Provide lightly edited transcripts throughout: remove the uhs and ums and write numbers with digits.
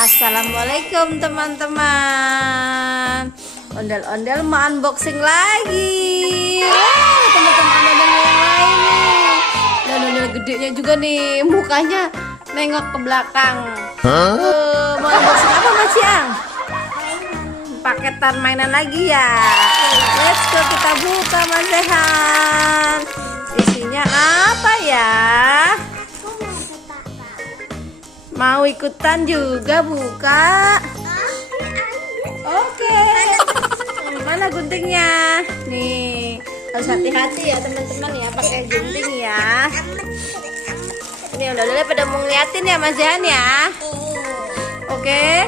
Assalamualaikum teman-teman. Ondel-ondel mau unboxing lagi. Teman-teman, ondel yang lain nih. Dan ondel gedenya juga nih, mukanya nengok ke belakang. Mau unboxing apa Mas Ciang? Paketan mainan lagi ya. Let's go, kita buka Mas Rehan. Isinya apa ya? Mau ikutan juga buka? Oke. Mana guntingnya? Nih, harus hati-hati ya teman-teman ya, pakai gunting ya. Ini udah pada mau ngeliatin ya Mas Jan ya. Oke.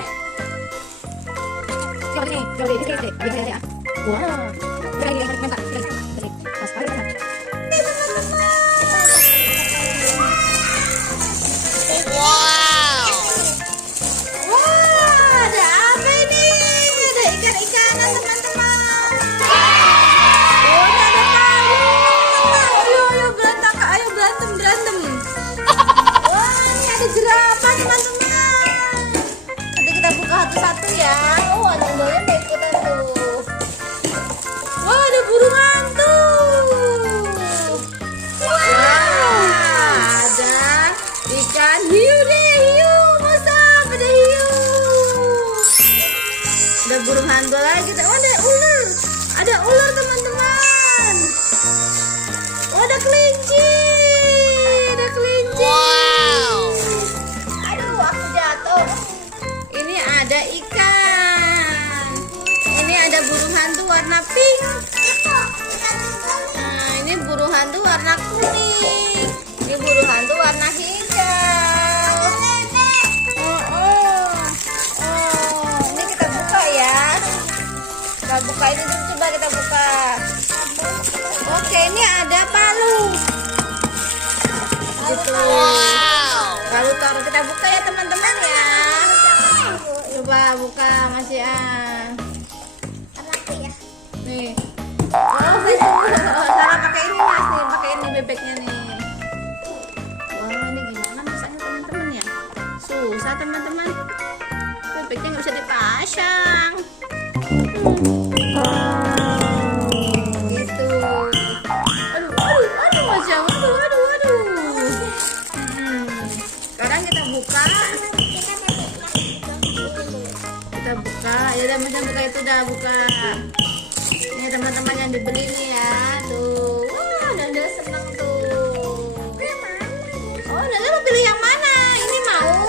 Jerapah teman-teman. Nanti kita buka satu-satu ya. Oh, ada doyan deh ikutan tuh. Wah, ada burung hantu. Wow, ada ikan hiu deh, hiu. Masa ada hiu. Ada burung hantu lagi. Oh, ada ular. Ada ular teman-teman. Oh, ada kelinci. Ada kelinci. Ini ada ikan. Ini ada burung hantu warna pink. Nah, ini burung hantu warna kuning. Ini burung hantu warna hijau. Ini kita buka ya. Kita buka ini dulu, coba kita buka. Oke, ini ada palu. Gitu. Palu taruh, kita buka ya teman-teman ya. Coba buka Mas Ian. Nih. Oh, salah pakai ini Mas nih, pakai ini bebeknya nih. Wah, ini gimana masaknya teman-teman ya? Susah teman-teman. Bebeknya nggak bisa dipasang. Gitu. Aduh Mas Ian, aduh. Sekarang kita buka. Ya udah Mas buka, itu udah buka. Ini teman-teman yang dibeli nih ya. Tuh. Wah, Nanda seneng tuh. Oh, Nanda mau pilih yang mana? Ini mau?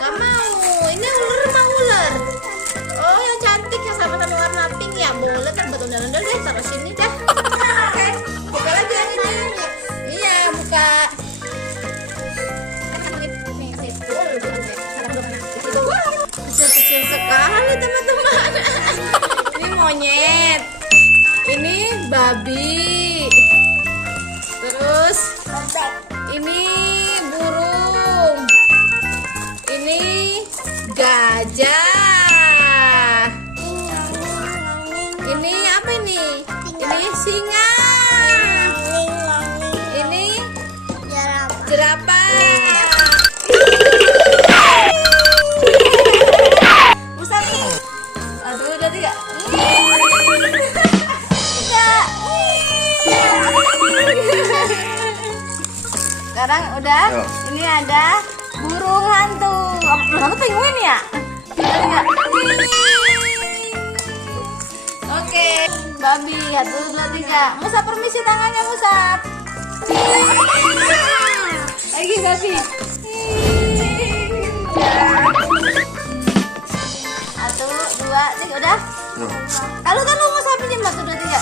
Gak mau. Ini ular mau ular. Oh, yang cantik yang sama-sama warna pink ya. Boleh kan buat Nanda deh, taruh sini dah. Oke. Buka lagi yang ini. Iya, buka. Kecil sekali teman-teman. Ini monyet, ini babi, terus ini burung, ini gajah, ini apa ini? Ini singa, ini jerapah. Sekarang udah. Ini ada burung hantu. Burung hantu penguin ya? Oke, babi. 1, 2, 3. Musa permisi tangannya Musa. Lagi babi. 1, 2, 3. Udah. Kalau kan lu Musa pinjam 1, 2, 3.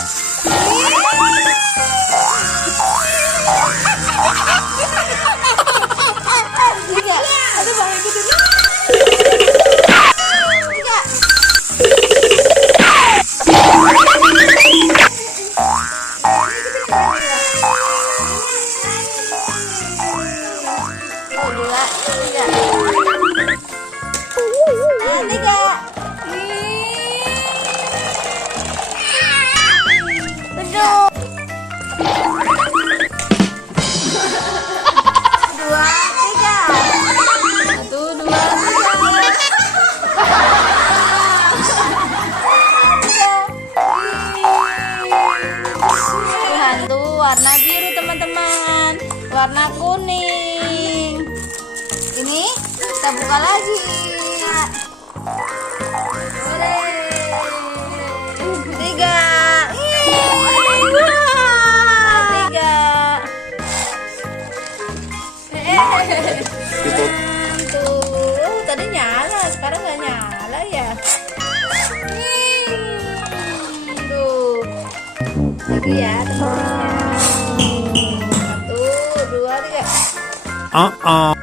Tiga. Aduh bang ikutin. Tiga. Dua, tiga. Tiga. Betul. warna kuning. Ini kita buka lagi. Boleh. 3. Tuh, tadi nyala, sekarang nggak nyala ya. Tuh, lagi ya, terusnya. 1, 2, 3.